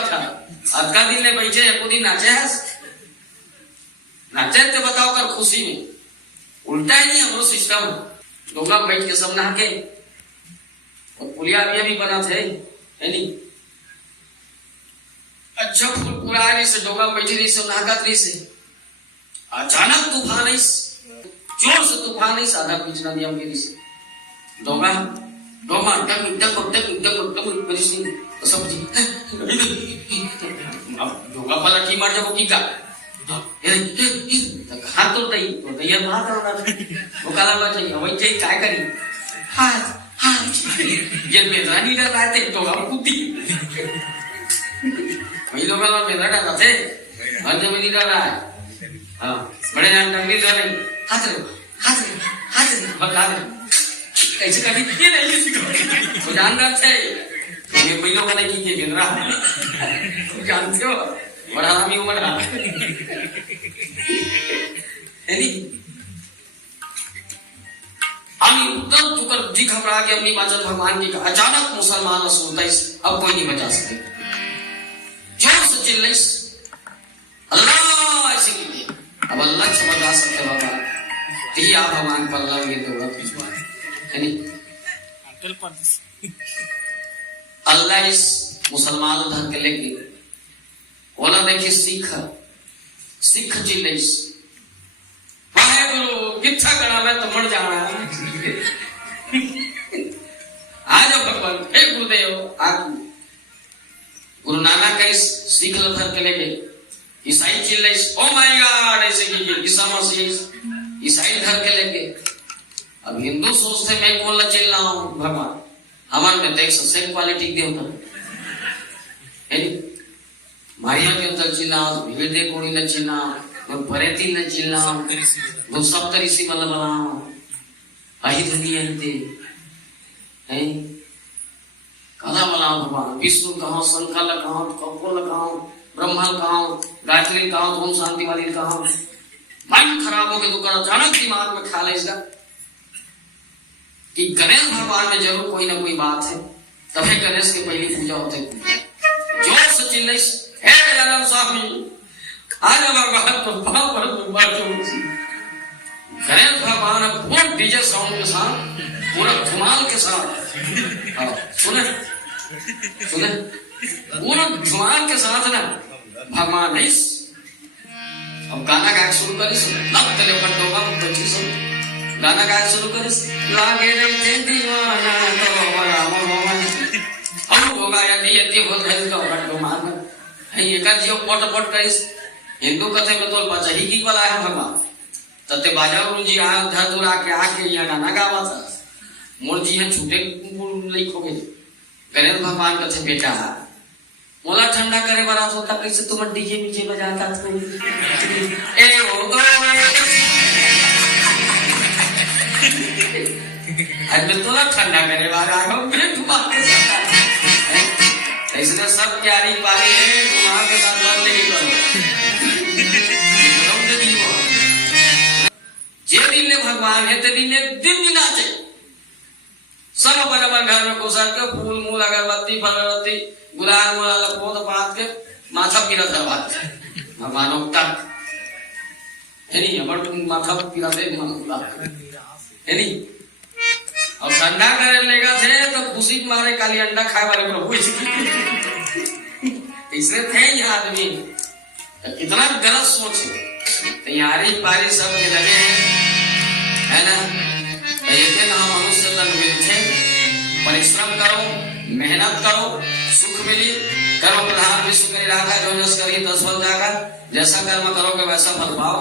गया था। अक्का दिन ने बैठे एको दिन नाचे है, नाचे ते बताओ कर खुशी में उल्टा ही नहीं हमरो सिस्टम। डोंगा बैठ के सब नहा के और पुलिया भी बना थे है नहीं। अच्छा फूल पूरा आ रही से डोंगा बैठी रही से नहागत रही से अचानक तूफान आई, जोर से तूफान आई, साधा बीच नदी में गिरी से डोंगा डोंगा टक टक टक टक टक बजी से सब जी अब डोंगा पलटी मार जब की का हाथ तो दई ये बात करना वो काला बात है वही चाहिए काय करी हाथ हाथ ये बेरानी का रहते तो हम कुत्ती वही लोग ना बेरा का थे हर जब नहीं कर रहा है। हां बड़े जान टंगी कर रही हाथ रे बता दे कैसे कभी ये नहीं किसी को वो जानदार थे ये महिला वाले की के गिन रहा जानते हो बड़ा आदमी उमड़ रहा है नहीं। अभी तब तुकर जी घबरा के अपनी बात भगवान की अचानक मुसलमान सोचता अब कोई नहीं बचा सके, जोर से चिल्लाई अल्लाह ऐसे कीजिए। अब अल्लाह से बचा सकते बाबा तो ही आप भगवान पर अल्लाह की जरूरत है नहीं। अल्लाह इस मुसलमान धर के लेके बोला देखिए सिख चिल्लाई वाहेगुरु कितना करा मैं तो मर जाना है आज भगवान हे गुरुदेव आप गुरु नानक का इस सिख धर के लेके ईसाई चिल्लाई ओ माय गॉड ऐसे कीजिए ईसा मसीह ईसाई धर के लेके। अब हिंदू सोचते मैं कौन ला चिल्ला हूं भगवान हमारे में देख सेम क्वालिटी दे होता है मारिया के अंदर चिल्ला विवेदे कोड़ी न चिल्ला और परेती न चिल्ला वो सब तरीसी मतलब बनाओ अहि धनी अहिते हैं कदा बनाओ भगवान विष्णु कहो संकल कहो कपोल कहो ब्रह्मा कहो गायत्री कहो ओम शांति वाली कहो मन खराब हो गया तो कर अचानक दिमाग में ख्याल है इसका कि गणेश भगवान में जरूर कोई ना कोई बात है, तभी गणेश की पहली पूजा होती है। जोर से चिल्लाई हे आलम स्वामी आज भगवान तो गणेश भगवान पूर्ण डीजे साउंड के साथ पूरा धमाल के साथ सुने सुने पूरा धमाल के साथ ना भगवान नहीं अब गाना गायक शुरू करी तब तले पट्टोगा बच्ची सुन गाना गायक शुरू करी लागे रे दीवाना तो बड़ा मोहन और होगा या ये बोल रहे तो बड़ा मान है ये का जो पट पट करी हिंदू कथे में तो बचा ही की वाला है भगवान तते बाजा गुरु जी आ धतुरा के आके यहाँ गाना गावा था मोर जी है छूटे लिखो गए गणेश भगवान कथे बेटा मोला ठंडा करे बड़ा होता कैसे तुम डीजे नीचे बजाता था ए वो तो आज मैं तोला ठंडा करे वाला हूं मैं तुम्हारे साथ इसलिए सब प्यारी पाली है तुम्हारे साथ बात नहीं करो जे दिन ने भगवान है ते दिन ने दिन नाचे सब अपन अपन घर में घुसा के फूल मूल अगरबत्ती फलबत्ती गुलाल मुलाल पोत पात के माथा पीरा करवात भगवान तक है नहीं हमर तुम माथा पीरा से मन है नहीं और ठंडा करे लेगा थे तो खुशी मारे काली अंडा खाए वाले को हुई इसलिए थे ये आदमी इतना गलत सोच तैयारी पारी सब के लगे है ना ये ना मनुष्य तन मिलते परिश्रम करो मेहनत करो सुख मिली करो प्रधान विश्व करी राखा जो जस करी तस फल जागा जैसा कर्म करोगे वैसा फल पाओ।